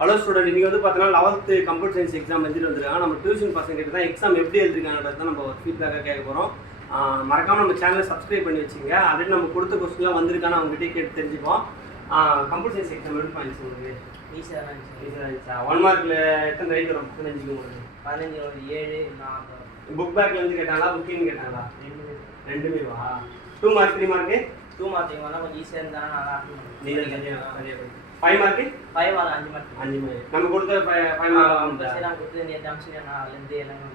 Hello student இன்றைக்கி வந்து பார்த்தீங்கன்னா லெவல்த்து கம்ப்யூட்டர் சயின்ஸ் எக்ஸாம் எழுதிட்டு வந்திருக்காங்க. நம்ம டியூஷன் பசங்க கிட்ட தான் எக்ஸாம் எப்படி எழுதிருக்காங்கன்றது தான் நம்ம ஃபீட்பேக்காக கேட்க போகிறோம் மறக்காம நம்ம சேனலை சப்ஸ்கிரைப் பண்ணி வச்சுங்க அதே நம்ம கொடுத்த கொஸ்டின்லாம் வந்திருக்கான்னு அவங்ககிட்ட கேட்டு தெரிஞ்சுப்போம். கம்ப்யூட்டர் சயின்ஸ் எக்ஸாம் எப்படி பண்ணிச்சு உங்களுக்கு. ஈஸியாக தான் இருந்துச்சு. ஈஸியாக இருந்துச்சா? ஒன் மார்க்கில் எத்தனை ரைட் வரும்? பதினஞ்சுக்கு உங்களுக்கு. பதினஞ்சு ஒரு ஏழு நாலு. புக் பேக்ல இருந்து கேட்டாங்களா? புக்கிங் கேட்டாங்களா? ரெண்டு ரெண்டுமே வா two mark three mark two marking வந்தால் கொஞ்சம் ஈஸியாக இருந்தால் நல்லா நீங்கள் ஃபைவ் மார்க்கு ஃபைவ் ஆறு அஞ்சு மார்க் அஞ்சு மார்க் நம்ம கொடுத்த ஃபைவ் மார்க் சரி நான் கொடுத்து நேற்று அமிச்சு நான் அதுலேருந்து எல்லாமே.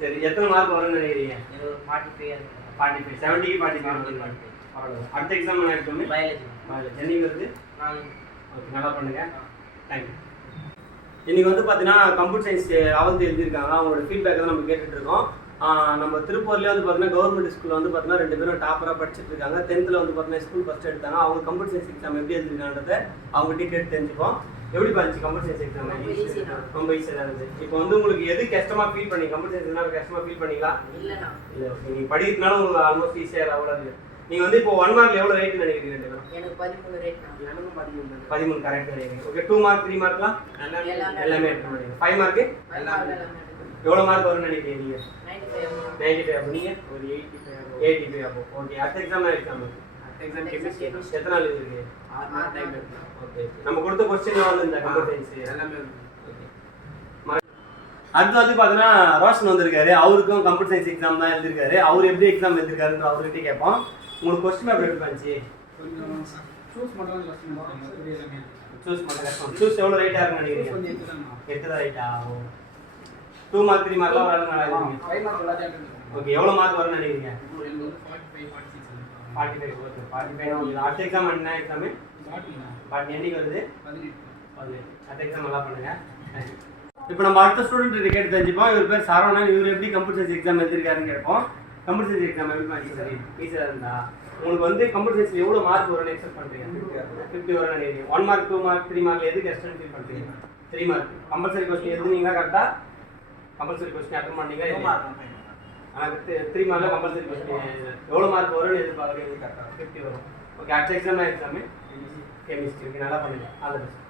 சரி எத்தனை மார்க் வரும்னு நினைக்கிறீங்க? ஒரு ஃபார்ட்டி ஃபைவ் ஃபார்ட்டி ஃபைவ் செவன்ட்டிக்கு ஃபார்ட்டி ஃபைவ் பரவாயில்ல அடுத்த எக்ஸாம் என்ன இருக்குமே பயாலஜி என்னைக்கு வருது ஓகே நல்லா பண்ணுங்க. தேங்க்யூ இன்னைக்கு வந்து பார்த்தீங்கன்னா கம்ப்யூட்டர் சயின்ஸ் லெவல்த்து எழுதியிருக்காங்க. அவங்களோட ஃபீட்பேக் தான் நம்ம கேட்டுட்டு இருக்கோம். நம்ம திருப்பூர்லேயே வந்து பார்த்தீங்கன்னா கவர்மெண்ட் ஸ்கூலில் வந்து பார்த்தீங்கன்னா ரெண்டு பேரும் டாப்பராக படிச்சுட்டு இருக்காங்க. டென்த்தில் வந்து பார்த்தீங்கன்னா ஸ்கூல் ஃபஸ்ட் எடுத்தாங்க. அவங்க கம்ப்யூட்டர் சயின்ஸ் எக்ஸாம் எப்படி எழுதிருக்கான்றதை அவங்ககிட்ட கேட்டு தெரிஞ்சுப்போம். எப்படி இருந்துச்சு கம்ப்யூட்டர் சயின்ஸ் எக்ஸாம் ரொம்ப ஈஸியாக இருந்துச்சு. இப்போ வந்து உங்களுக்கு எது கஷ்டமாக ஃபீல் பண்ணி கம்ப்யூட்டர் சயின்ஸ் என்ன கஷ்டமாக ஃபீல் இல்லைண்ணா. இல்லை நீங்கள் படிக்கிறதுனால உங்களுக்கு ஆல்மோஸ்ட் ஈஸியாக அவ்வளோ இருக்கு நீங்கள் வந்து இப்போ ஒன் மார்க் எவ்வளோ ரேட் நினைக்கிறீங்க ரெண்டு பேரும்? எனக்கு பதிமூணு ரேட் எனக்கும் பதிமூணு பதிமூணு கரெக்ட் நினைக்கிறீங்க. ஓகே டூ மார்க் த்ரீ மார்க்லாம் எல்லாமே எடுத்து பண்ணிங்க ஃபைவ் மார்க்கு எல்லாமே எவ்வளோ மார்க் வரும்னு நினைக்கிறீங்க நீங்கள் நைன்டி ஃபைவ் அப்போ நீங்கள் ஒரு எயிட்டி ஃபைவ் எயிட்டி ஃபைவ் அப்போ ஓகே அடுத்த எக்ஸாம் எக்ஸாம் எக்ஸாம் கெமிஸ்ட்ரி எத்தனை நாள் இருக்கு ஓகே நம்ம கொடுத்த கொஸ்டின் வந்து இந்த கம்ப்யூட்டர் சயின்ஸ் எல்லாமே அடுத்து வந்து பார்த்தீங்கன்னா ரோஷன் வந்திருக்காரு. அவருக்கும் கம்ப்யூட்டர் சயின்ஸ் எக்ஸாம் தான் எழுதிருக்காரு அவர் எப்படி எக்ஸாம் எழுதிருக்காருன்ற அவர்கிட்ட கேட்போம். உங்களுக்கு கொஸ்டின் பேப்பர் எப்படி பண்ணிச்சு கொஞ்சம் சூஸ் பண்ணுறது சூஸ் பண்ண கஷ்டம் சூஸ் எவ்வளோ ரைட்டாக இருக்குன்னு நினைக்கிறீங்க? கொஞ்சம் எடுத்துதான் எட்டு தான் ரைட்டா டூ மார்க் த்ரீ மார்க்லாம் வராது நல்லா ஓகே எவ்வளோ மார்க் வரும்னு நினைக்கிறீங்க? Forty five okay forty five அடுத்த எக்ஸாம் என்ன எக்ஸாமு ஃபார்ட்டி என்னைக்கு வருது? பதினெட்டு. அடுத்த எக்ஸாம் நல்லா பண்ணுங்க. இப்போ நம்ம அடுத்த ஸ்டூடெண்ட் கேட்டு தெரிஞ்சுப்போம். இவர் பேர் சரவணன். இவர் எப்படி கம்ப்யூட்டர் சயின்ஸ் எக்ஸாம் எழுதிருக்காருன்னு கேட்போம். கம்ப்யூட்டர் சயின்ஸ் எக்ஸாம் எப்படி பண்ணி சரி ஈஸியாக இருந்தா உங்களுக்கு வந்து கம்ப்யூட்டர் சயின்ஸ் எவ்வளோ மார்க் வரும்னு எக்ஸ்பெக்ட் பண்ணுறீங்க ஃபிஃப்டி வரும்னு நினைக்கிறீங்க. One mark two mark three mark எது கஷ்டம்னு ஃபீல் பண்ணுறீங்க த்ரீ மார்க் கம்பல்சரி கொஸ்டின் எழுதுனீங்களா கரெக்டாக கம்பல்சரி கொஸ்டின் அட்டன் பண்ணீங்களா ஆனால் த்ரீ மார்க்கில் கம்பல்சரி கொஸ்டின் எவ்வளோ மார்க் வரும்னு எதிர்பார்க்குறீங்க? கரெக்டாக ஃபிஃப்டி வரும். ஓகே அடுத்த எக்ஸாம் எக்ஸாமு கெமிஸ்ட்ரி ஓகே நல்லா பண்ணுங்க ஆல் தி பெஸ்ட்